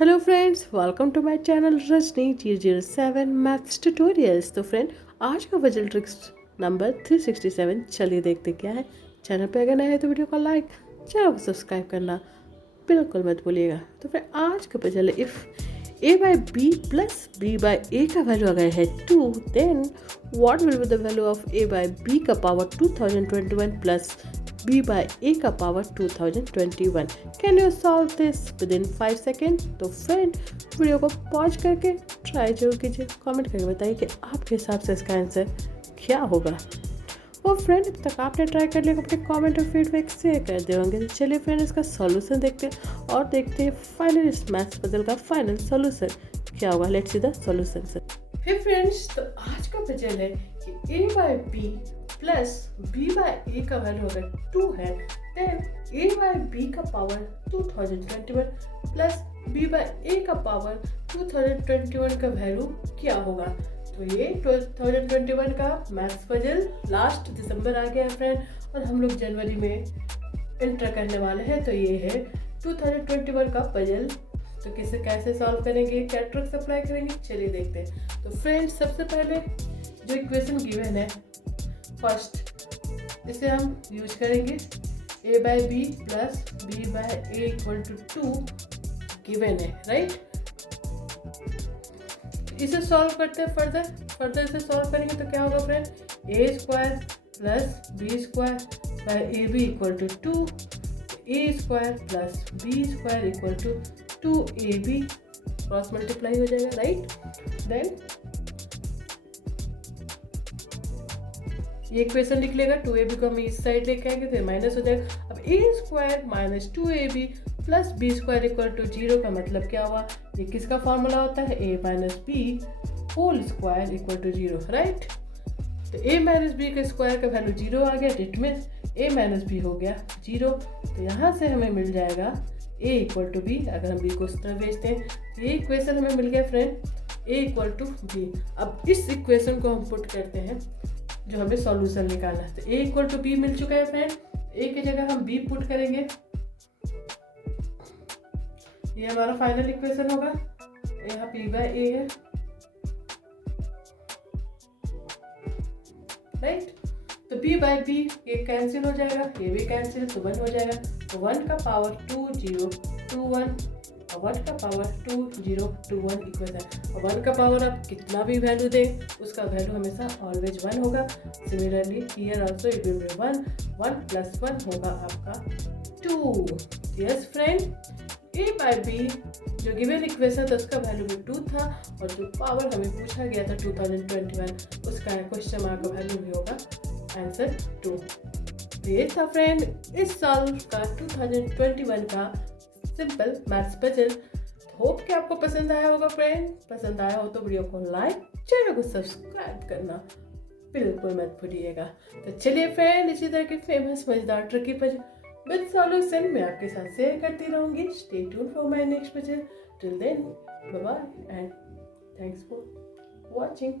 Hello friends, welcome to my channel Rajni 007 maths tutorials. तो friend, आज का पजल ट्रिक्स नंबर 367 चलिए देखते क्या है। चैनल पे अगर नए हैं तो वीडियो को लाइक, चैनल को सब्सक्राइब करना बिल्कुल मत भूलिएगा। तो फ्रेंड, आज का पजल है if a by b plus b by a का वैल्यू अगर है 2, then what will be the value of a by b का power 2021 plus b by a का power 2021। Can you solve this within 5 second. तो फ्रेंड, video को pause करके try जरूर कीजिए, कमेंट करके बताइए कि आपके हिसाब से इसका आंसर क्या होगा। और फ्रेंड, अब तक आपने ट्राई कर लिया, अपने कमेंट और फीडबैक शेयर कर दे होंगे। तो चलिए फ्रेंड, इसका सॉल्यूशन देखते हैं और देखते हैं फाइनल इस मैथ्स पजल का फाइनल सॉल्यूशन क्या होगा। Let's see the solution sir. फिर फ्रेंड्स, तो आज का पजल है कि a by b plus b by a का वैल्यू अगर 2 है, देन a बाय b का power 2021 plus b by a का पावर 2021 का वैल्यू क्या होगा। तो ये 2021 का मैथ्स पजल लास्ट दिसंबर आ गया है फ्रेंड, और हम लोग जनवरी में एंटर करने वाले हैं। तो ये है 2021 का पजल। तो किसे कैसे सॉल्व करेंगे, क्या ट्रिक्स अप्लाई करेंगे, चलिए देखते हैं। तो फ्रेंड्स, सबसे पहले जो इक्वेशन गिवन है फर्स्ट, इसे हम यूज करेंगे। a by B plus B by A equal to 2 given है, राइट। इसे सॉल्व करते हैं फर्दर इसे सॉल्व करेंगे तो क्या होगा friend, A square plus B square by A B equal to 2, A square plus B square equal to 2ab cross multiply हो जाएगा, राइट। देन ये इक्वेशन लिख लेगा, 2ab को हम इस साइड लेके आएंगे तो माइनस हो जाएगा। अब A square minus 2ab plus B square equal to 0 का मतलब क्या हुआ, ये किसका फॉर्मूला होता है, a minus B whole square equal to 0, right. तो a माइनस बी का स्क्वायर का वैल्यू 0 आ गया, it means a minus B हो गया 0। तो यहाँ से हमें मिल जाएगा a इक्वल टू बी। अगर हम b को उस तरह भेजते हैं तो ये इक्वेशन हमें मिल गया friend, a equal to B. अब इस इक्वेशन को हम पुट करते हैं जो हमें सॉल्यूशन निकालना है। तो a इक्वल टू बी मिल चुका है फ्रेंड, a की जगह हम b पुट करेंगे, ये हमारा फाइनल इक्वेशन होगा। यहाँ p बाय a है, राइट। तो b बाय b ये कैंसिल हो जाएगा, ये भी कैंसिल, तो 1 हो जाएगा। तो 1 का पावर 2 0 2 1 और 1 का पावर 2 0 2 1 इक्वेशन। और 1 का पावर आप कितना भी वैल्यू दे, उसका वैल्यू हमेशा ऑलवेज 1 होगा। Similarly here also it will be 1 1 plus 1 होगा आपका 2। Yes friend, a by b जो गिवन इक्वेशन था उसका वैल्यू भी 2 था, और जो पावर हमें पूछा गया था 2021 उसका क्वेश्चन मार्क का वैल्यू भी होगा आंसर 2। तो ये था फ्रेंड इस साल का 2021 का सिंपल मैथ्स पजल। होप कि आपको पसंद आया होगा फ्रेंड। पसंद आया हो तो वीडियो को लाइक, चैनल को सब्सक्राइब करना बिल्कुल मत भूलिएगा। तो चलिए फ्रेंड, इसी तरह के फेमस मजेदार ट्रिकी पजल विद सॉल्यूशन मैं आपके साथ शेयर करती रहूंगी। Stay tuned for my next puzzle. Till then, bye bye and thanks for watching.